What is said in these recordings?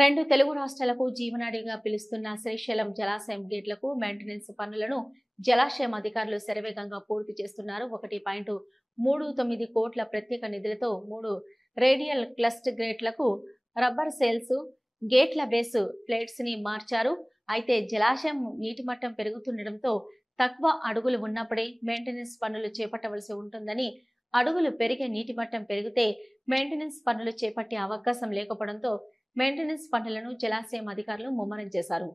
రెండు తెలుగు రాష్ట్రాలకు జీవనాడిగా పిలుస్తున్న శ్రీశైలం జలాశయం గేట్లకు మెయింటెనెన్స్ పనులను జలాశయం అధికారులు శరవేగంగా పూర్తి చేస్తున్నారు. 1.39 కోట్ల ప్రత్యేక నిధులతో 3 రేడియల్ క్లస్ట్ గేట్లకు రబ్బర్ సేల్స్ గేట్ల బేస్ ప్లేట్స్ ని మార్చారు. అయితే జలాశయం నీటి మట్టం పెరుగుతుండటంతో తక్కువ అడుగులు ఉన్నప్పుడే మెయింటెనెన్స్ పనులు చేపట్టవలసి ఉంటుందని, అడుగులు పెరిగే నీటి మట్టం పెరిగితే మెయింటెనెన్స్ పనులు చేపట్టే అవకాశం లేకపోవడంతో మెయింటెనెన్స్ పనులను జలాశయం అధికారులు ముమ్మరం చేశారు.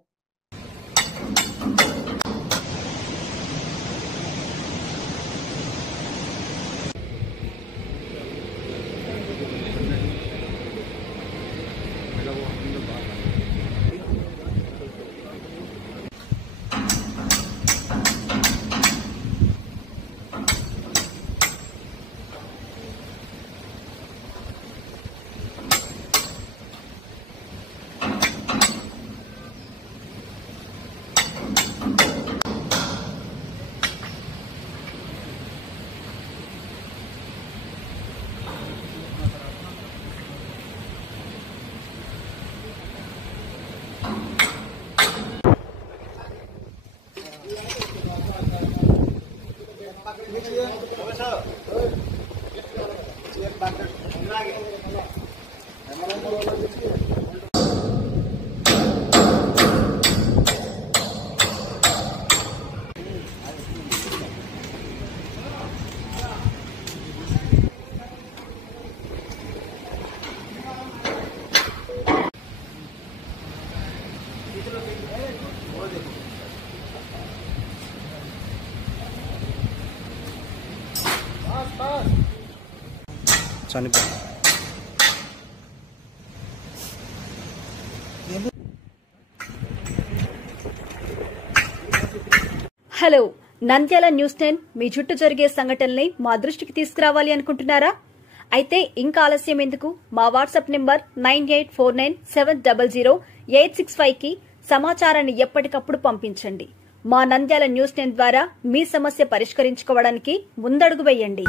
హలో, నంద్యాల న్యూస్ 10 మీ చుట్టూ జరిగే సంఘటనల్ని మా దృష్టికి తీసుకురావాలి అనుకుంటున్నారా? అయితే ఇంకా ఆలస్యం ఎందుకు? మా వాట్సాప్ నెంబర్ 9849700865 కి సమాచారాన్ని ఎప్పటికప్పుడు పంపించండి. మా నంద్యాల న్యూస్ 10 ద్వారా మీ సమస్య పరిష్కరించుకోవడానికి ముందడుగు వేయండి.